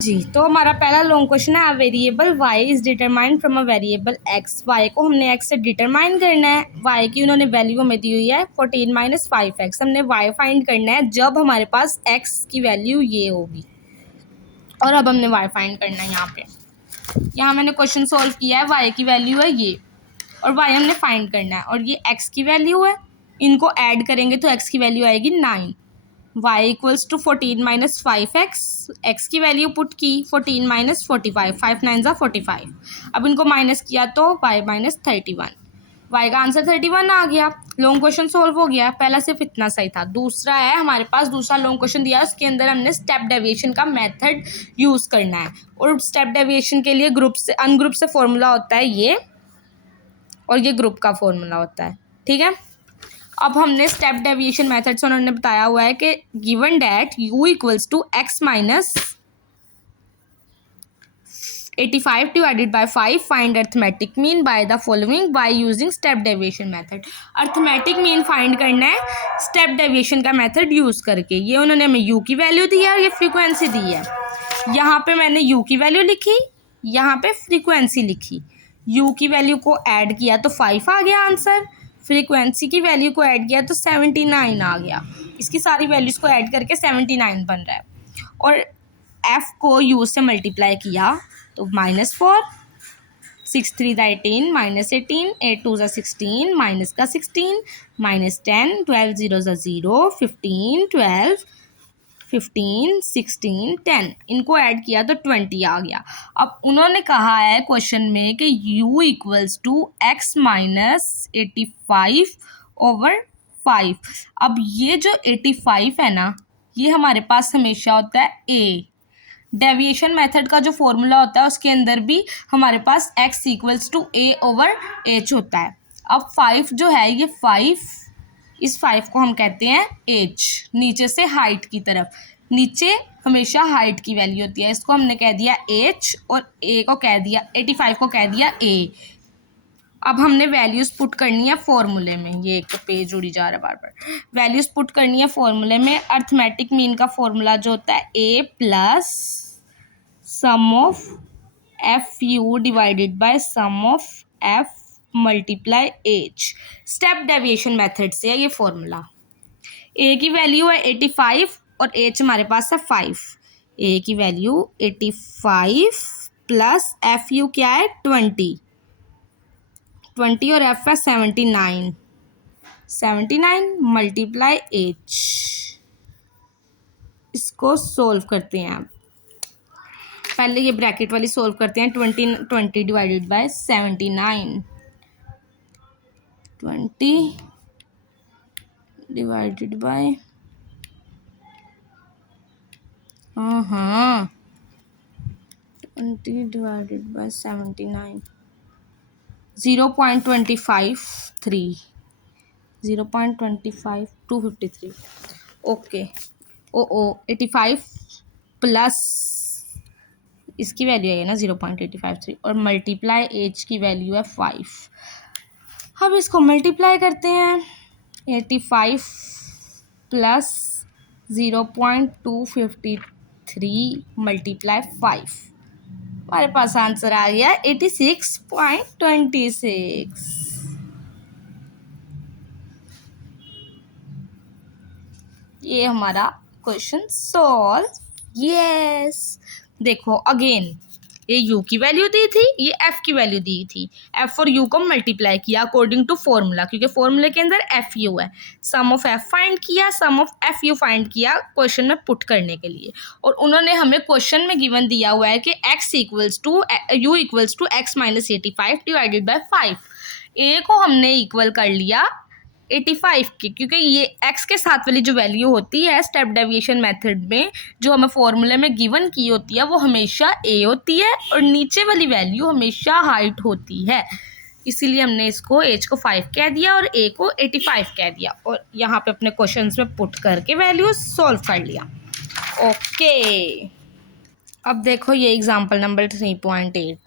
जी, तो हमारा पहला लॉन्ग क्वेश्चन है, variable y is determined from a variable x। y को हमने x से डिटरमाइन करना है। y की उन्होंने वैल्यू हमें दी हुई है 14 - 5x। हमने y फाइंड करना है जब हमारे पास x की वैल्यू ये होगी। और अब हमने y फाइंड करना है। यहाँ मैंने क्वेश्चन सॉल्व किया है, y की वैल्यू है ये और y हमने फाइंड करना है और ये x की वैल्यू है। इनको ऐड करेंगे तो x की वैल्यू आएगी 9। y equals to 14 - 5x। x की वैल्यू पुट की 14 - 45, 5 9 ज़ा 45। अब इनको माइनस किया तो y - 31। y का आंसर 31 आ गया। लॉन्ग क्वेश्चन सॉल्व हो गया। पहला सिर्फ इतना सही था। दूसरा है हमारे पास, दूसरा लॉन्ग क्वेश्चन दिया है, उसके अंदर हमने स्टेप डेविएशन का मेथड यूज़ करना है और स्टेप डेविएशन के लिए ग्रुप से अनग्रुप से फॉर्मूला होता है ये, और ये ग्रुप का फॉर्मूला होता है। ठीक है, अब हमने स्टेप डेविएशन मेथड से उन्होंने बताया हुआ है कि given that u equals to x minus 85 divided by 5, find arithmetic mean by the following by using step deviation method. Arithmetic mean find करना है स्टेप डेविएशन का मेथड यूज़ करके। ये उन्होंने हमें u की वैल्यू दी है और ये फ्रीक्वेंसी दी है। यहाँ पे मैंने u की वैल्यू लिखी, यहाँ पे फ्रीक्वेंसी लिखी। u की वैल्यू को ऐड किया तो 5 आ गया आंसर। फ्रीक्वेंसी की वैल्यू को ऐड किया तो 79 आ गया। इसकी सारी वैल्यूज़ को ऐड करके 79 बन रहा है। और f को u से मल्टीप्लाई किया तो -4, 6 3 ज़ा 18, -18, 8 2 ज़ा 16, माइनस का 16, -10, 12 0 ज़ा 0, 15 12, 15 16 10। इनको ऐड किया तो 20 आ गया। अब उन्होंने कहा है क्वेश्चन में कि u equals to x minus 85 over 5। अब ये जो 85 है ना, ये हमारे पास हमेशा होता है a। डेविएशन मेथड का जो फॉर्मूला होता है उसके अंदर भी हमारे पास x equals to a over h होता है। अब 5 जो है ये 5, इस 5 को हम कहते हैं h। नीचे से हाइट की तरफ, नीचे हमेशा हाइट की वैल्यू होती है। इसको हमने कह दिया h और a को कह दिया, 85 को कह दिया a। अब हमने वैल्यूज़ पुट करनी है फॉर्मूले में। ये एक तो पेज उड़ी जा रहा है बार बार। वैल्यूज़ पुट करनी है फॉर्मूले में। अर्थमेटिक मीन का फॉर्मूला जो होता है a plus sum of F U divided by sum of F multiply H. Step deviation method से है ये फॉर्मूला। ए की वैल्यू है 85 और एच हमारे पास है 5। ए की वैल्यू 85 प्लस एफ यू क्या है 20 और एफ है 79 मल्टीप्लाई एच। इसको सोल्व करते हैं। पहले ये ब्रैकेट वाली सोल्व करते हैं। 20 divided by 79, 20 divided by 20 divided by 79, 0.253, 0.25 253। Okay, 85 plus इसकी वैल्यू है ना 0.853 और मल्टीप्लाई एच की वैल्यू है 5। अब इसको मल्टीप्लाई करते हैं। 85 प्लस 0.253 मल्टीप्लाई 5, हमारे पास आंसर आ गया 86.26। ये हमारा क्वेश्चन सॉल्व। यस, देखो अगेन, ये u की वैल्यू दी थी, ये f की वैल्यू दी थी। f और u को मल्टीप्लाई किया अकॉर्डिंग टू फॉर्मूला, क्योंकि फॉर्मूले के अंदर एफ यू है। सम ऑफ f फाइंड किया, सम ऑफ एफ यू फाइंड किया क्वेश्चन में पुट करने के लिए। और उन्होंने हमें क्वेश्चन में गिवन दिया हुआ है कि x equals to u equals to x minus 85 divided by 5। a को हमने इक्वल कर लिया 85 की, क्योंकि ये x के साथ वाली जो वैल्यू होती है स्टेप डेविएशन मेथड में जो हमें फॉर्मूले में गिवन की होती है वो हमेशा a होती है और नीचे वाली वैल्यू हमेशा हाइट होती है। इसीलिए हमने इसको h को 5 कह दिया और a को 85 कह दिया और यहाँ पे अपने क्वेश्चंस में पुट करके वैल्यू सॉल्व कर लिया। ओके, अब देखो ये एग्जाम्पल नंबर 3.8।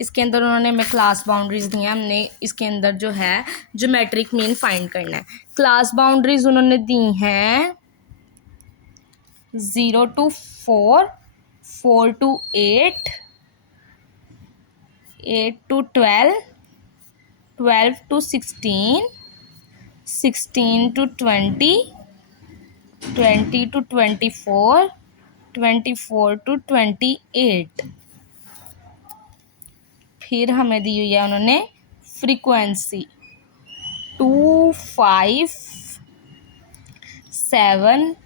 इसके अंदर उन्होंने हमें क्लास बाउंड्रीज दी हैं। हमने इसके अंदर जो है ज्योमेट्रिक मीन फाइंड करना है। क्लास बाउंड्रीज उन्होंने दी हैं 0 to 4, 4 to 8, 8 to 12, 12 to 16, 16 to 20, 20 to 24, 24 to 28। फिर हमें दी हुई है उन्होंने फ्रीक्वेंसी 2, 5, 7,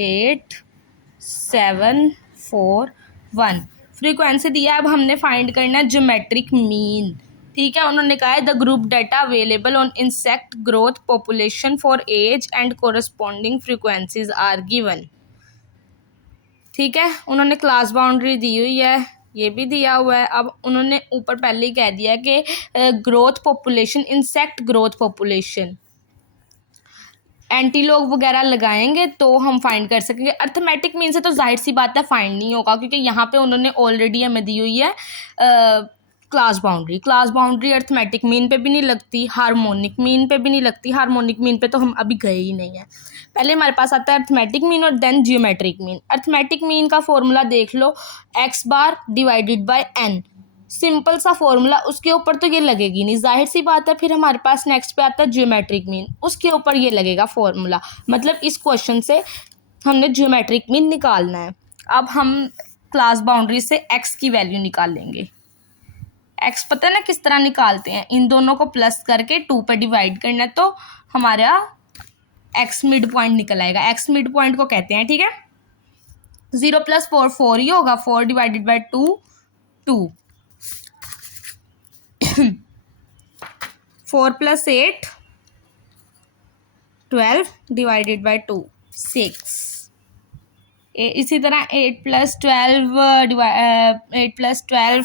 8, 7, 4, 1 फ्रीक्वेंसी दिया। अब हमने फाइंड करना है ज्योमेट्रिक मीन। ठीक है, उन्होंने कहा है the group data available on insect growth population for age and corresponding frequencies are given. ठीक है, उन्होंने क्लास बाउंड्री दी हुई है, ये भी दिया हुआ है। अब उन्होंने ऊपर पहले ही कह दिया है कि growth population, insect growth population, antilog वगैरह लगाएंगे तो हम फाइंड कर सकेंगे। अर्थमेटिक मीन से तो जाहिर सी बात है फाइंड नहीं होगा, क्योंकि यहाँ पे उन्होंने ऑलरेडी हमें दी हुई है class boundary. Class boundary arithmetic mean पे भी नहीं लगती, हार्मोनिक मीन पे भी नहीं लगती। हार्मोनिक मीन पे तो हम अभी गए ही नहीं है। पहले हमारे पास आता है अर्थमेटिक मीन और then geometric mean. Arithmetic mean का फॉर्मूला देख लो, X bar divided by N, simple सा फॉर्मूला, उसके ऊपर तो ये लगेगी नहीं, जाहिर सी बात है। फिर हमारे पास नेक्स्ट पे आता है ज्योमेट्रिक मीन, उसके ऊपर ये लगेगा फॉर्मूला। मतलब इस क्वेश्चन से हमने ज्योमेट्रिक मीन निकालना है। अब हम क्लास बाउंड्री से एक्स की वैल्यू निकाल लेंगे। एक्स पता है ना किस तरह निकालते हैं, इन दोनों को प्लस करके 2 पे डिवाइड करना है तो हमारा एक्स मिड पॉइंट निकल आएगा। एक्स मिड पॉइंट को कहते हैं। ठीक है, 0 + 4 4 ही होगा, 4 डिवाइडेड बाई 2 2, 4 + 8 12 डिवाइडेड बाई 2 6। इसी तरह 8 + 12 8 + 12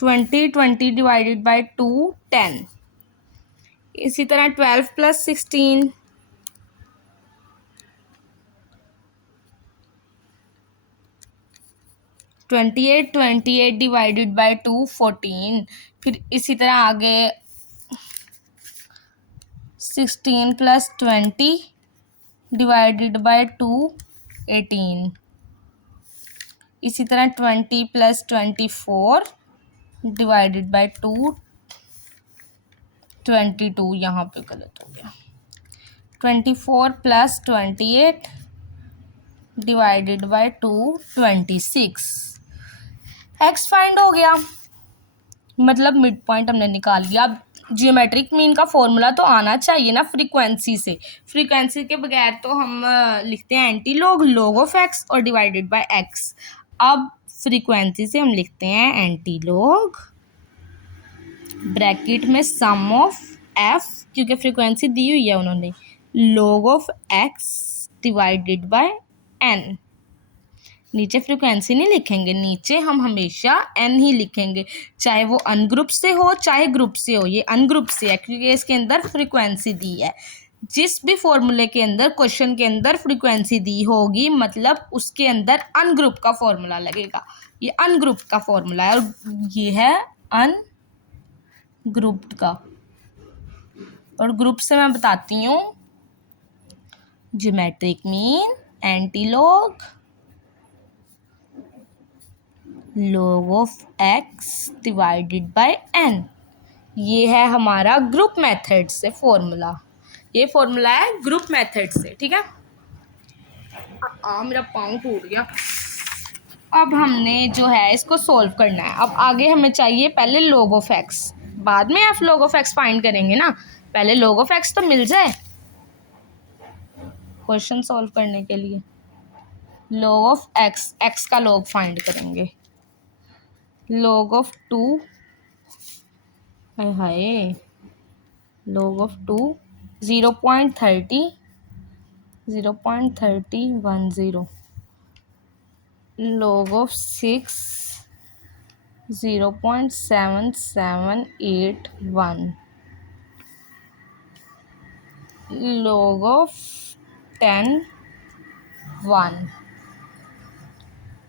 20, 20 डिवाइडेड बाई 2 10। इसी तरह 12 + 16 28, 28 डिवाइडेड बाई 2 14। फिर इसी तरह आगे 16 + 20 डिवाइडेड बाई 2 18। इसी तरह 20 + 24 डिवाइडेड बाई 2 22। यहाँ पे गलत हो गया, 24 + 28 डिवाइडेड बाई 2 26। एक्स फाइंड हो गया, मतलब मिड पॉइंट हमने निकाल लिया। अब जियोमेट्रिक मीन का फॉर्मूला तो आना चाहिए ना फ्रीक्वेंसी से। फ्रीक्वेंसी के बगैर तो हम लिखते हैं एंटीलॉग, लॉग ऑफ एक्स और डिवाइडेड बाय एक्स। अब फ्रीक्वेंसी से हम लिखते हैं एंटीलॉग, ब्रैकेट में सम ऑफ एफ, क्योंकि फ्रीक्वेंसी दी हुई है उन्होंने, log of X divided by N. नीचे फ्रीक्वेंसी नहीं लिखेंगे, नीचे हम हमेशा एन ही लिखेंगे, चाहे वो अनग्रुप से हो चाहे ग्रुप से हो। ये अनग्रुप से है क्योंकि इसके अंदर फ्रीक्वेंसी दी है। जिस भी फॉर्मूले के अंदर, क्वेश्चन के अंदर फ्रीक्वेंसी दी होगी, मतलब उसके अंदर अनग्रुप का फॉर्मूला लगेगा। ये अनग्रुप का फॉर्मूला है और ये है अनग्रुप्ड का। और ग्रुप से मैं बताती हूँ geometric mean, antilog, log of x divided by n। ये है हमारा ग्रुप मेथड से फॉर्मूला। ये फॉर्मूला है ग्रुप मेथड से। ठीक है, मेरा पाँव टूट गया। अब हमने जो है इसको सॉल्व करना है। अब आगे हमें चाहिए पहले log ऑफ x, बाद में आप log ऑफ x फाइंड करेंगे ना, पहले log ऑफ x तो मिल जाए क्वेश्चन सॉल्व करने के लिए। log ऑफ x, x का log फाइंड करेंगे। log of 2, hi log of 2 0.30 0.3010, log of 6 0.7781, log of 10 1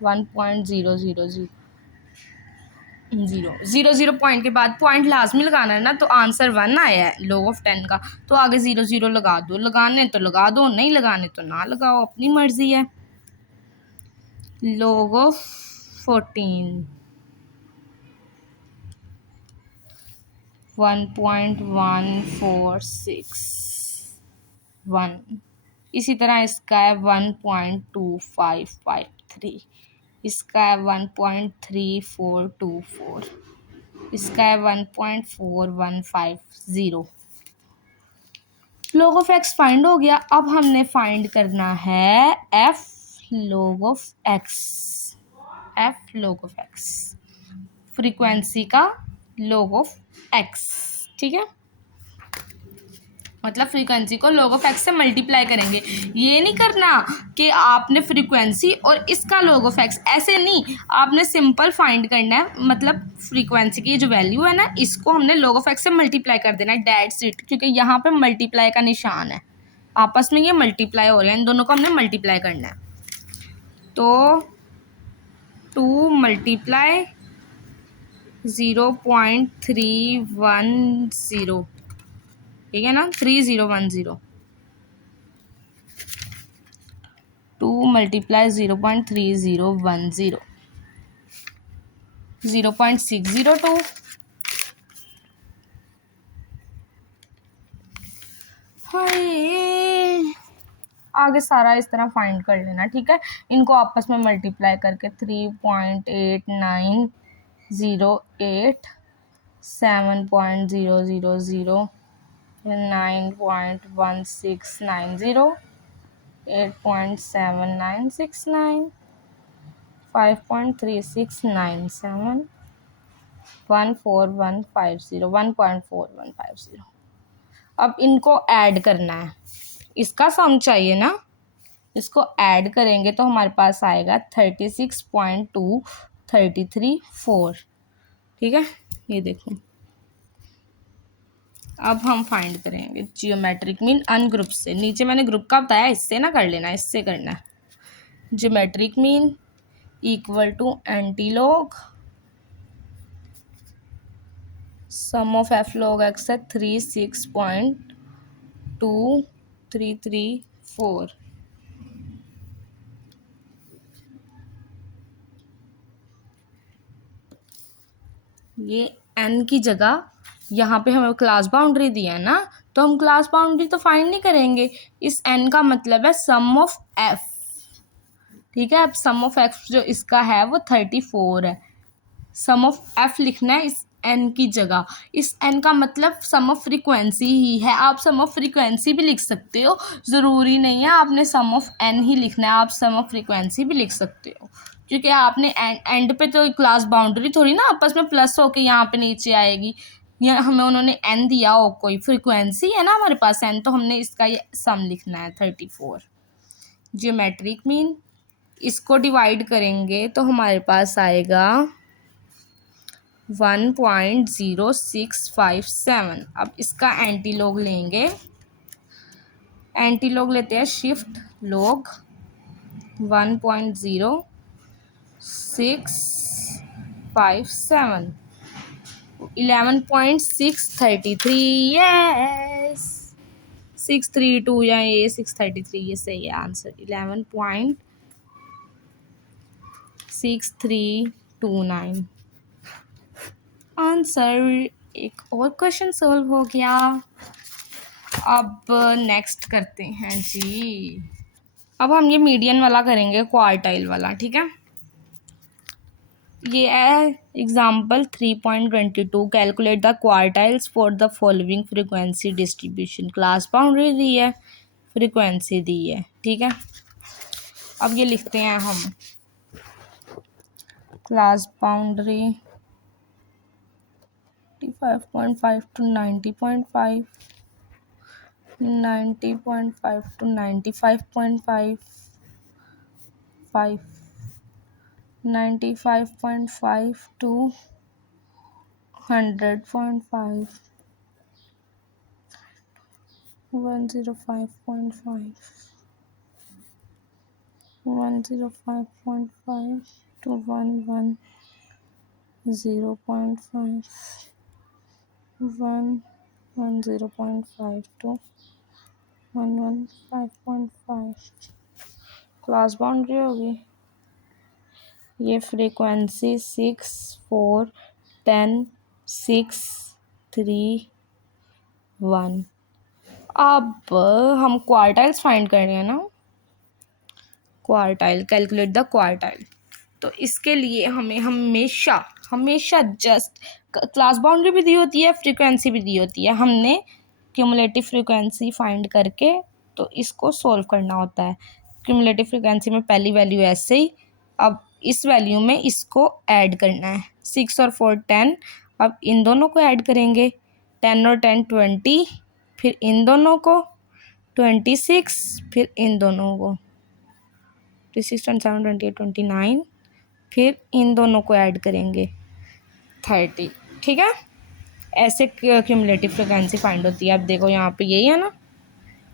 1.000। Zero zero zero point के बाद पॉइंट लाजमी लगाना है ना, तो आंसर 1 आया है log ऑफ 10 का, तो आगे ज़ीरो ज़ीरो लगा दो, लगाने तो लगा दो, नहीं लगाने तो ना लगाओ, अपनी मर्जी है। log ऑफ 14 1.1461, इसी तरह इसका है 1.2553, इसका है 1.3424, इसका है 1.4150। log ऑफ x फाइंड हो गया। अब हमने फाइंड करना है f log of x, f log of x, frequency का log ऑफ x, ठीक है। मतलब फ्रीक्वेंसी को log ऑफ x से मल्टीप्लाई करेंगे। ये नहीं करना कि आपने फ्रीक्वेंसी और इसका log ऑफ x, ऐसे नहीं, आपने सिंपल फाइंड करना है। मतलब फ्रीक्वेंसी की जो वैल्यू है ना, इसको हमने log ऑफ x से मल्टीप्लाई कर देना है, डेट्स इट, क्योंकि यहाँ पे मल्टीप्लाई का निशान है, आपस में ये मल्टीप्लाई हो रहे हैं, इन दोनों को हमने मल्टीप्लाई करना है। तो 2 मल्टीप्लाई 0.310, ठीक है ना, 3010, 2 मल्टीप्लाई 0.3010, 0.602, हाय, आगे सारा इस तरह फाइंड कर लेना, ठीक है। इनको आपस में मल्टीप्लाई करके 3.8908, 7.000, 9.1690, 8.7969, 5.3697, 14150, 1.4150। अब इनको ऐड करना है, इसका सम चाहिए ना, इसको ऐड करेंगे तो हमारे पास आएगा 36.2334, ठीक है। ये देखो, अब हम फाइंड करेंगे जियोमेट्रिक मीन अनग्रुप से। नीचे मैंने ग्रुप का बताया, इससे ना कर लेना, इससे करना है। Geometric mean equal to antilog sum of F log X है 36.2334। ये एन की जगह यहाँ पे हमें क्लास बाउंड्री दिया है ना, तो हम क्लास बाउंड्री तो फाइंड नहीं करेंगे। इस एन का मतलब है सम ऑफ एफ, ठीक है। अब सम ऑफ एफ जो इसका है वो 34 है, सम ऑफ एफ लिखना है इस एन की जगह। इस एन का मतलब सम ऑफ फ्रीक्वेंसी ही है, आप सम ऑफ फ्रीक्वेंसी भी लिख सकते हो, ज़रूरी नहीं है आपने सम ऑफ एन ही लिखना है, आप सम ऑफ फ्रीक्वेंसी भी लिख सकते हो, क्योंकि आपने एंड पे तो क्लास बाउंड्री थोड़ी ना आपस में प्लस होके यहाँ पे नीचे आएगी, या हमें उन्होंने एन दिया हो, कोई फ्रीक्वेंसी है ना हमारे पास एन, तो हमने इसका ये सम लिखना है 34। जियोमेट्रिक मीन, इसको डिवाइड करेंगे तो हमारे पास आएगा 1.0657। अब इसका एंटी लॉग लेंगे, एंटी लॉग लेते हैं शिफ्ट लॉग 1.0657, 11.633, यस 632 या ये 633, ये सही है आंसर, 11.6329 आंसर। एक और क्वेश्चन सॉल्व हो गया। अब नेक्स्ट करते हैं जी, अब हम ये मीडियन वाला करेंगे, क्वार्टाइल वाला, ठीक है। ये है example 3.22, calculate the quartiles for the following frequency distribution. Class boundary दी है, फ्रीक्वेंसी दी है, ठीक है। अब ये लिखते हैं हम, class boundary 85.5 to 90.5, 90.5 to 95.5, 95.5 to 100.5, 105.5, 105.5 to 11, 0.5 1 1 0.52 1 1 5.5 class boundary होगी। ये फ्रीक्वेंसी 6 4 10 6 3 1। अब हम क्वार्टाइल्स फाइंड कर रहे हैं ना, क्वार्टाइल, कैलकुलेट द क्वार्टाइल। तो इसके लिए हमें हमेशा हमेशा जस्ट क्लास बाउंड्री भी दी होती है, फ्रीक्वेंसी भी दी होती है। हमने क्यूमुलेटिव फ्रीक्वेंसी फाइंड करके तो इसको सोल्व करना होता है। क्यूमुलेटिव फ्रीक्वेंसी में पहली वैल्यू ऐसे ही, अब इस वैल्यू में इसको ऐड करना है। 6 और 4 10, अब इन दोनों को ऐड करेंगे। 10 और 10 20, फिर इन दोनों को 26, फिर इन दोनों को 26 27 28 29, फिर इन दोनों को ऐड करेंगे 30। ठीक है, ऐसे क्यूमुलेटिव फ्रिक्वेंसी फाइंड होती है। अब देखो यहाँ पे यही है ना,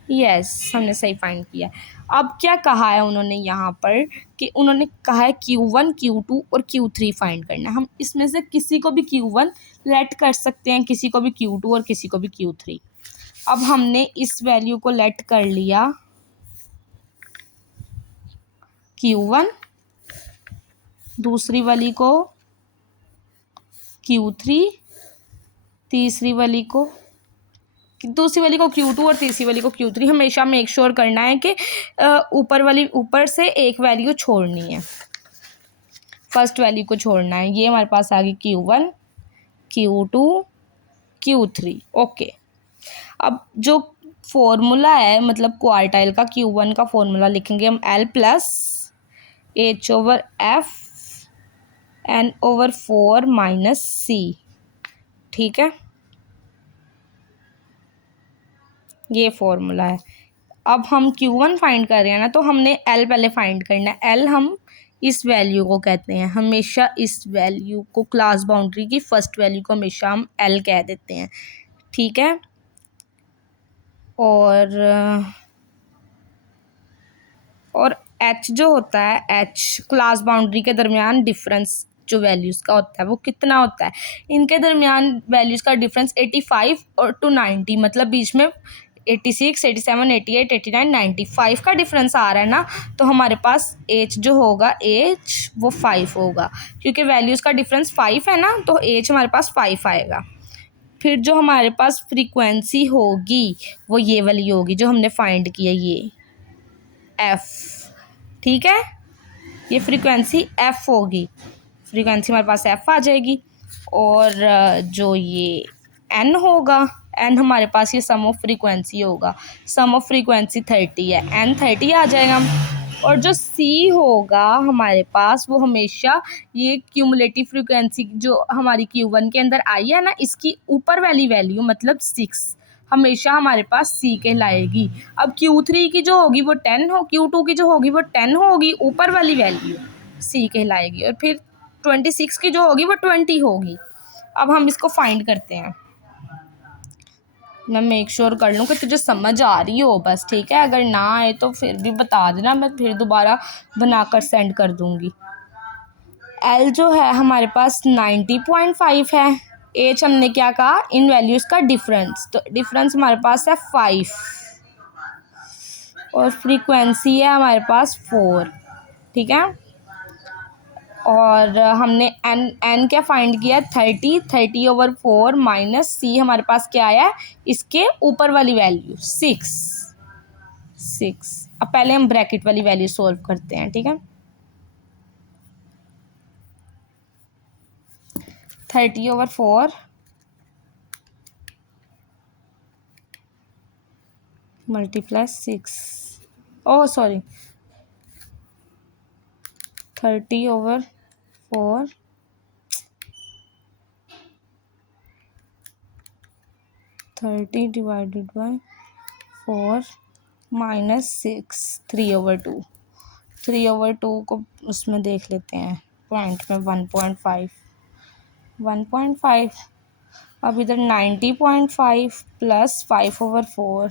यस हमने सही फाइंड किया। अब क्या कहा है उन्होंने यहाँ पर कि उन्होंने कहा है Q1 Q2 और Q3 फाइंड करना है। हम इसमें से किसी को भी Q1 लेट कर सकते हैं, किसी को भी Q2 और किसी को भी Q3। अब हमने इस वैल्यू को लेट कर लिया Q1, दूसरी वाली को Q3, दूसरी वाली को Q2 और तीसरी वाली को Q3। हमेशा मेक श्योर करना है कि ऊपर से एक वैल्यू छोड़नी है, फर्स्ट वैल्यू को छोड़ना है। ये हमारे पास आ गई Q1 Q2 Q3। ओके, अब जो फॉर्मूला है मतलब क्वार्टाइल का, Q1 का फॉर्मूला लिखेंगे हम L plus H/F N/4 minus C। ठीक है, ये फॉर्मूला है। अब हम Q1 फाइंड कर रहे हैं ना, तो हमने L पहले फाइंड करना है। L हम इस वैल्यू को कहते हैं, हमेशा इस वैल्यू को, क्लास बाउंड्री की फर्स्ट वैल्यू को हमेशा हम L कह देते हैं। ठीक है, और H जो होता है, H क्लास बाउंड्री के दरमियान डिफरेंस जो वैल्यूज़ का होता है वो कितना होता है। इनके दरमियान वैल्यूज़ का डिफरेंस 85 और टू 90, मतलब बीच में 86 87 88 89 95 का डिफरेंस आ रहा है ना, तो हमारे पास H जो होगा, H वो 5 होगा, क्योंकि वैल्यूज़ का डिफरेंस 5 है ना, तो H हमारे पास 5 आएगा। फिर जो हमारे पास फ्रीक्वेंसी होगी वो ये वाली होगी जो हमने फाइंड की है, ये F। ठीक है, ये फ्रीक्वेंसी F होगी, फ्रीक्वेंसी हमारे पास F आ जाएगी। और जो ये N होगा, N हमारे पास ये सम ऑफ फ्रीक्वेंसी होगा, सम ऑफ फ्रीक्वेंसी 30 है, N 30 आ जाएगा। और जो C होगा हमारे पास, वो हमेशा ये क्यूमुलेटिव फ्रीक्वेंसी जो हमारी Q1 के अंदर आई है ना, इसकी ऊपर वाली वैल्यू मतलब 6 हमेशा हमारे पास C कहलाएगी। अब Q3 की जो होगी वो 10 हो, Q2 की जो होगी वो 10 होगी, ऊपर वाली वैल्यू C कहलाएगी। और फिर 26 की जो होगी वो 20 होगी। अब हम इसको फाइंड करते हैं। मैं मेक श्योर कर लूँ कि तुझे समझ आ रही हो बस, ठीक है। अगर ना आए तो फिर भी बता देना, मैं फिर दोबारा बनाकर सेंड कर दूँगी। L जो है हमारे पास 90.5 है। H हमने क्या कहा, इन वैल्यूज़ का डिफरेंस, तो डिफरेंस हमारे पास है 5 और फ्रीक्वेंसी है हमारे पास 4। ठीक है, और हमने एन क्या फाइंड किया, 30/4 माइनस C हमारे पास क्या आया, इसके ऊपर वाली वैल्यू 6। अब पहले हम ब्रैकेट वाली वैल्यू सोल्व करते हैं। ठीक है, 30/4 multiply 6, oh sorry 30/4 30 divided by 4 minus 6 3/2। 3/2 को उसमें देख लेते हैं पॉइंट में, 1.5। अब इधर 90.5 प्लस 5/4,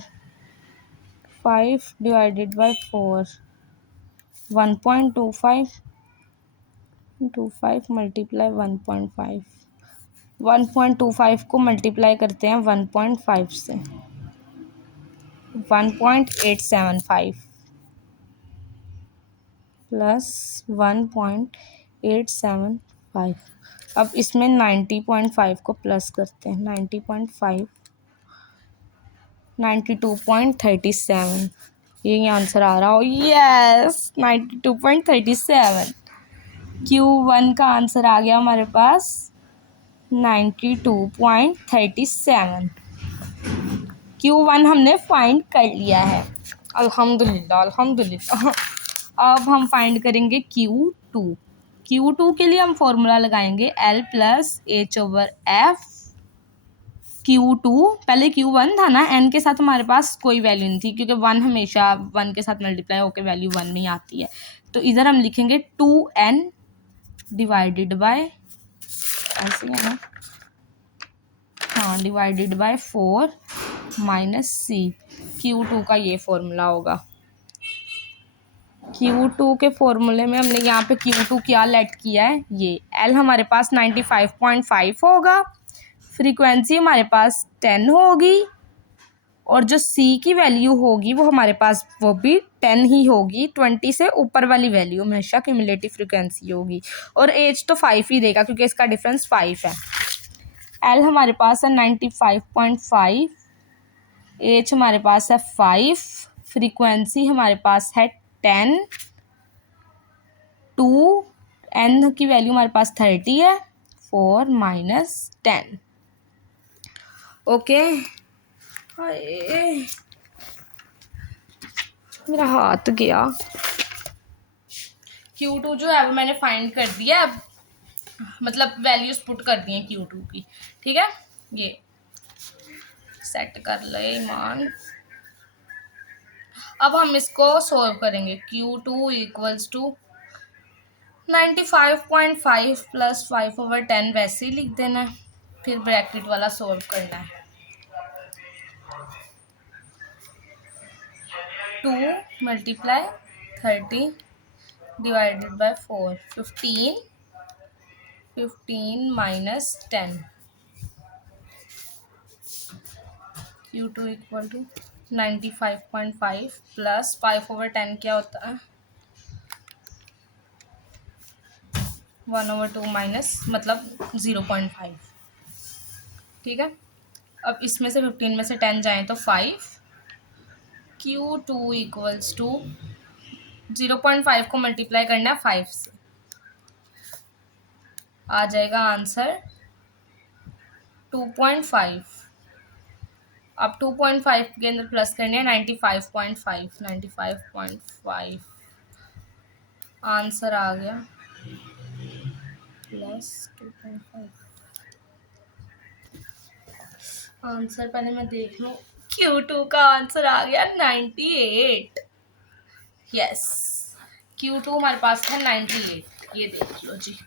5 डिवाइडेड बाई 4 1.25 1.25 मल्टीप्लाई 1.5, 1.25 को मल्टीप्लाई करते हैं 1.5 से, 1.875 प्लस 1.875। अब इसमें 90.5 को प्लस करते हैं, 90.5, 92.37, ये आंसर आ रहा हो, यस 92.37। Q1 का आंसर आ गया हमारे पास 92.37। Q1 हमने फाइंड कर लिया है, अल्हम्दुलिल्लाह अल्हम्दुलिल्लाह। अब हम फाइंड करेंगे Q2। Q2 के लिए हम फॉर्मूला लगाएंगे L प्लस H/F। Q2 पहले Q1 था ना, n के साथ हमारे पास कोई वैल्यू नहीं थी, क्योंकि 1 हमेशा 1 के साथ मल्टीप्लाई होकर वैल्यू 1 में ही आती है। तो इधर हम लिखेंगे 2n डिवाइडेड बाय, ऐसे है ना, हाँ, divided by 4 minus c। Q2 का ये फॉर्मूला होगा। Q2 के फॉर्मूले में हमने यहाँ पे Q2 क्या लेट किया है, ये L हमारे पास 95.5 होगा, फ्रीक्वेंसी हमारे पास 10 होगी, और जो C की वैल्यू होगी वो हमारे पास वो भी 10 ही होगी। 20 से ऊपर वाली वैल्यू हमेशा क्यूमुलेटिव फ्रीक्वेंसी होगी, और एज तो 5 ही देगा क्योंकि इसका डिफरेंस 5 है। L हमारे पास है 95.5, एच हमारे पास है 5, फ्रीक्वेंसी हमारे पास है 10, 2, n की वैल्यू हमारे पास 30 है, 4 माइनस 10। ओके, मेरा हाथ गया। Q2 जो है वो मैंने फाइंड कर दिया, अब मतलब वैल्यूज पुट कर दी हैं Q2 की, ठीक है। ये सेट कर ले ईमान। अब हम इसको सॉल्व करेंगे। Q2 इक्वल्स टू 95.5 प्लस 5/10 वैसे ही लिख देना है, फिर ब्रैकेट वाला सॉल्व करना है। 2 multiply 30 divided by 4, 15 minus 10। Q2 equal to 95.5 plus 5/10 क्या होता है, 1/2 माइनस मतलब 0.5, ठीक है। अब इसमें से 15 में से 10 जाएँ तो 5। Q2 इक्वल्स टू 0.5 को मल्टीप्लाई करना है 5 से, आ जाएगा आंसर 2.5। अब 2.5 के अंदर प्लस करने हैं 95.5, 95.5 आंसर आ गया, प्लस 2.5 आंसर। पहले मैं देख लूँ, Q2 का आंसर आ गया 98। यस, Q2 हमारे पास है 98, ये देख लो जी,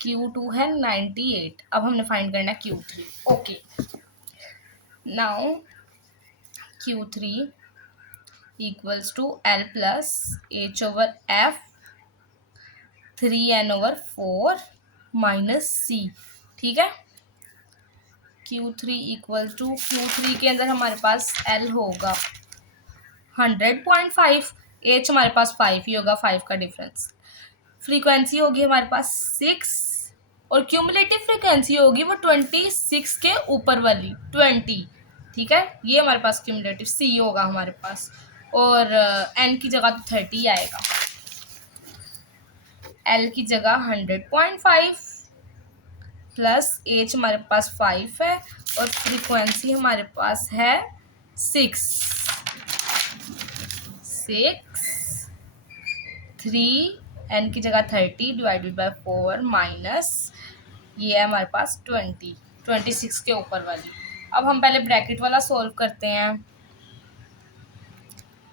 Q2 है 98। अब हमने फाइंड करना है Q3। Okay, now Q3 equals to L plus H/F 3n/4 minus C, ठीक है। Q3 इक्वल टू, Q3 के अंदर हमारे पास L होगा 100.5, H हमारे पास 5 ही होगा, 5 का डिफरेंस, फ्रीक्वेंसी होगी हमारे पास 6, और क्यूमुलेटिव फ्रीक्वेंसी होगी वो 26 के ऊपर वाली 20, ठीक है। ये हमारे पास क्यूमुलेटिव C होगा हमारे पास, और N की जगह तो 30 आएगा, L की जगह 100.5 प्लस H हमारे पास 5 है, और फ्रीक्वेंसी हमारे पास है 6, 3, N की जगह 30 डिवाइडेड बाय 4 माइनस ये है हमारे पास 26 के ऊपर वाली। अब हम पहले ब्रैकेट वाला सॉल्व करते हैं।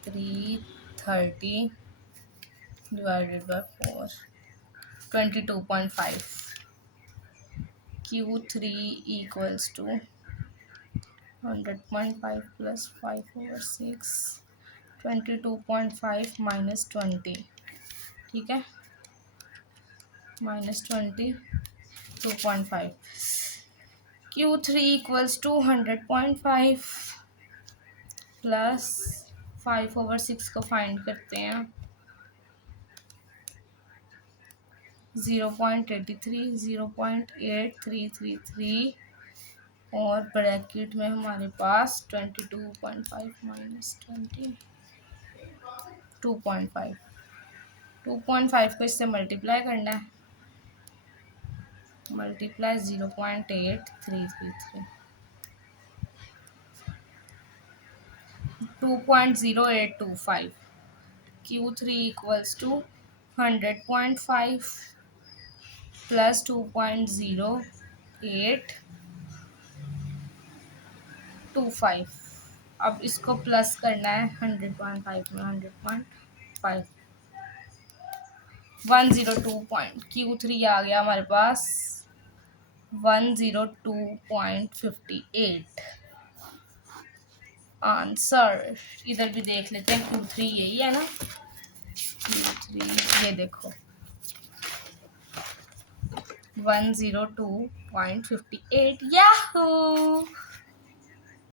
330 divided by 4, 22.5। Q3 equals to 100.5 plus 5/6, 22.5 minus 20, ठीक है। -20 2.5 Q3 equals to 100.5 प्लस 5/6 को फाइंड करते हैं 0.83 0.8333 और ब्रैकेट में हमारे पास 22.5 माइनस 20 2.5 2.5 को इससे मल्टीप्लाई करना है multiply 0.8333 2.0825 Q3 equals to 100.5 plus 2.0825 अब इसको प्लस करना है 100.5 में 100.5 102 Q3 आ गया हमारे पास 102.58 आंसर इधर भी देख लेते हैं Q3 यही है ना Q3 ये देखो 102.58 याहू